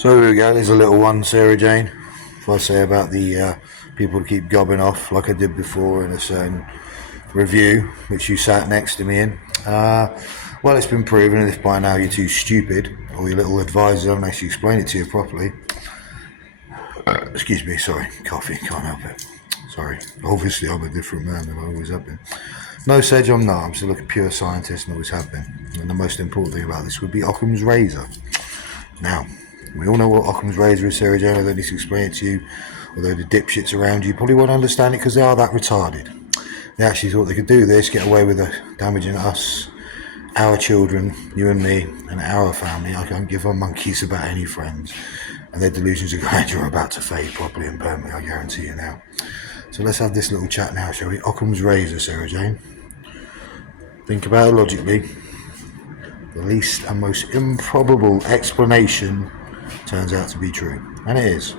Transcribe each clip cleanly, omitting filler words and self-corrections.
So here we go, there's a little one, Sarah Jane. If I say about the people who keep gobbing off, like I did before in a certain review, which you sat next to me in. Well, it's been proven, and if by now you're too stupid, or your little advisor don't actually explain it to you properly. Excuse me, sorry, coffee, can't help it. Sorry, obviously I'm a different man than I always have been. No, Sedge, I'm not. I'm still a pure scientist and always have been. And the most important thing about this would be Occam's razor. Now, we all know what Occam's razor is, Sarah Jane. I don't need to explain it to you. Although the dipshits around you probably won't understand it because they are that retarded. They actually thought they could do this, get away with damaging us, our children, you and me, and our family. I can't give a monkeys about any friends. And their delusions of grandeur are about to fade properly and permanently, I guarantee you now. So let's have this little chat now, shall we? Occam's razor, Sarah Jane. Think about it logically. The least and most improbable explanation turns out to be true. And it is.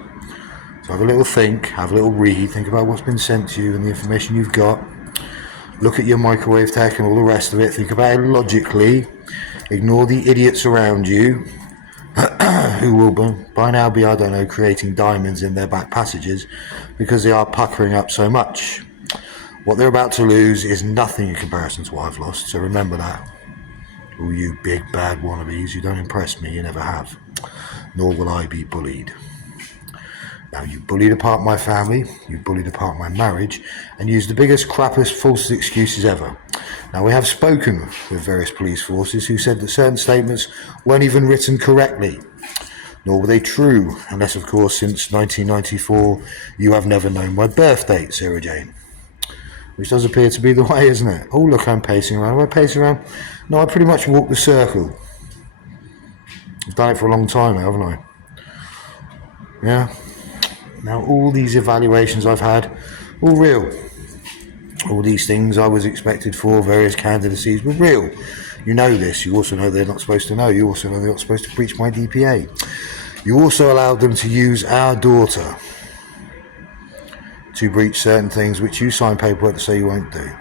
So have a little think, have a little read, think about what's been sent to you and the information you've got. Look at your microwave tech and all the rest of it. Think about it logically. Ignore the idiots around you who will by now be, I don't know, creating diamonds in their back passages because they are puckering up so much. What they're about to lose is nothing in comparison to what I've lost, so remember that. All you big bad wannabes, you don't impress me, you never have. Nor will I be bullied. Now, you bullied apart my family, you bullied apart my marriage, and used the biggest, crappiest, falsest excuses ever. Now, we have spoken with various police forces who said that certain statements weren't even written correctly, nor were they true, unless, of course, since 1994, you have never known my birth date, Sarah Jane. Which does appear to be the way, isn't it? Oh, look, I'm pacing around. Am I pacing around? No, I pretty much walk the circle. I've done it for a long time now, haven't I? Yeah. Now, all these evaluations I've had, all real. All these things I was expected for, various candidacies, were real. You know this. You also know they're not supposed to know. You also know they're not supposed to breach my DPA. You also allowed them to use our daughter to breach certain things which you signed paperwork to say you won't do.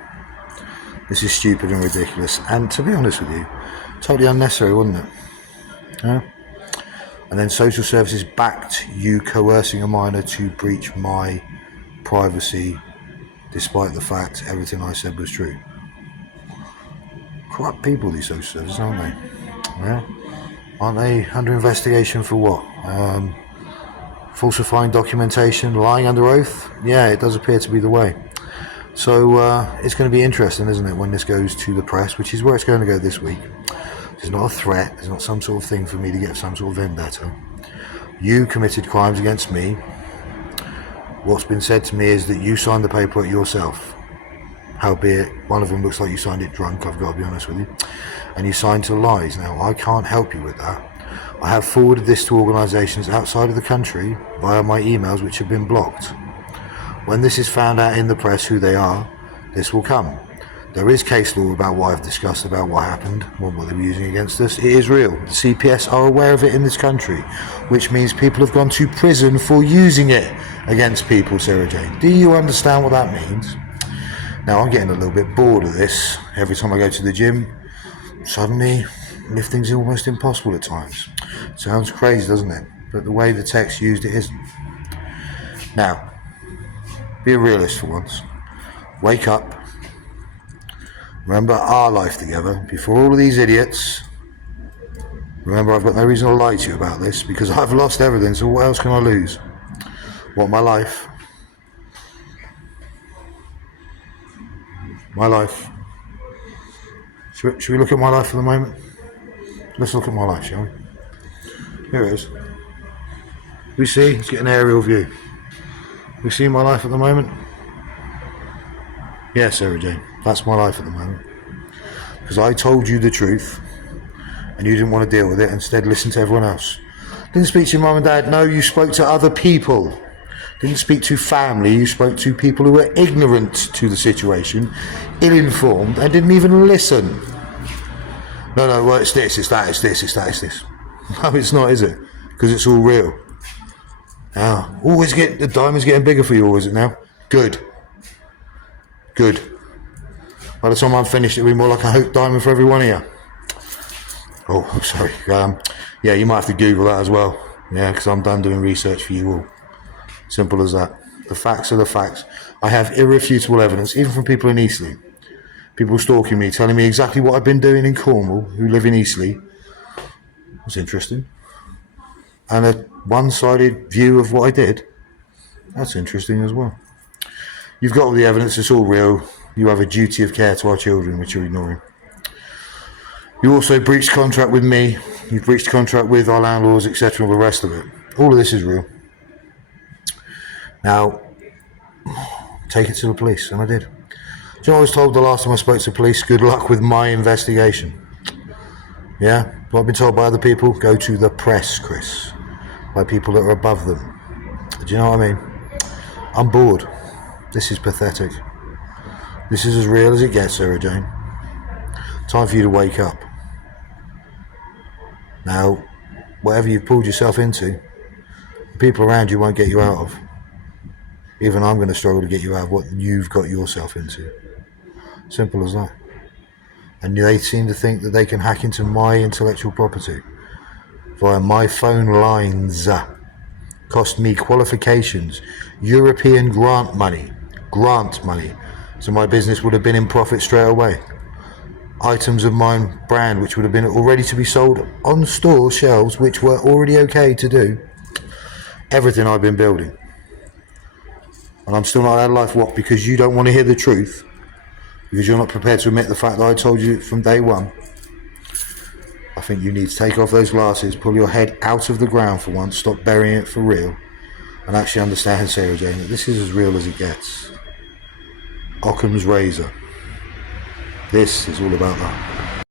This is stupid and ridiculous. And to be honest with you, totally unnecessary, wasn't it? Yeah? And then social services backed you coercing a minor to breach my privacy despite the fact everything I said was true. Corrupt people, these social services, aren't they? Yeah? Aren't they under investigation for what? Falsifying documentation, lying under oath? Yeah, it does appear to be the way. So it's going to be interesting, isn't it, when this goes to the press, which is where it's going to go this week. It's not a threat. It's not some sort of thing for me to get some sort of vendetta. You committed crimes against me. What's been said to me is that you signed the paperwork yourself. Howbeit, one of them looks like you signed it drunk, I've got to be honest with you. And you signed to lies. Now, I can't help you with that. I have forwarded this to organisations outside of the country via my emails which have been blocked. When this is found out in the press who they are, this will come. There is case law about what I've discussed about what happened, what they were using against us. It is real. The CPS are aware of it in this country, which means people have gone to prison for using it against people, Sarah Jane. Do you understand what that means? Now, I'm getting a little bit bored of this. Every time I go to the gym, suddenly lifting's almost impossible at times. Sounds crazy, doesn't it? But the way the text used it isn't. Now, be a realist for once. Wake up. Remember our life together before all of these idiots. Remember, I've got no reason to lie to you about this because I've lost everything, so what else can I lose? What, my life? My life. Should we look at my life for the moment? Let's look at my life, shall we? Here it is. We see, let's get an aerial view. We see my life at the moment? Yes, Sarah Jane, that's my life at the moment. Because I told you the truth, and you didn't want to deal with it, instead listen to everyone else. Didn't speak to your mum and dad, no, you spoke to other people. Didn't speak to family, you spoke to people who were ignorant to the situation, ill-informed, and didn't even listen. No, well, it's this, it's that, it's this, it's that, it's this. No, it's not, is it? Because it's all real. Now, the diamond's getting bigger for you, or is it now? Good. By the time I'm finished, it'll be more like a hope diamond for every one of you. Oh, sorry. Yeah, you might have to Google that as well. Yeah, because I'm done doing research for you all. Simple as that. The facts are the facts. I have irrefutable evidence, even from people in Eastleigh. People stalking me, telling me exactly what I've been doing in Cornwall, who live in Eastleigh. That's interesting. And a one-sided view of what I did. That's interesting as well. You've got all the evidence, it's all real. You have a duty of care to our children, which you're ignoring. You also breached contract with me. You've breached contract with our landlords, etc. and all the rest of it. All of this is real. Now, take it to the police, and I did. Do you know what I was told the last time I spoke to police? Good luck with my investigation. Yeah? What I've been told by other people? Go to the press, Chris. By people that are above them. Do you know what I mean? I'm bored. This is pathetic. This is as real as it gets, Sarah Jane. Time for you to wake up. Now, whatever you've pulled yourself into, the people around you won't get you out of. Even I'm going to struggle to get you out of what you've got yourself into. Simple as that. And they seem to think that they can hack into my intellectual property via my phone lines. Cost me qualifications, European grant money, so my business would have been in profit straight away. Items of mine brand which would have been already to be sold on store shelves, which were already okay to do. Everything I've been building. And I'm still not out of life. What? Because you don't want to hear the truth? Because you're not prepared to admit the fact that I told you from day one? I think you need to take off those glasses, pull your head out of the ground for once, stop burying it for real, and actually understand, Sarah Jane, that this is as real as it gets. Occam's razor. This is all about that.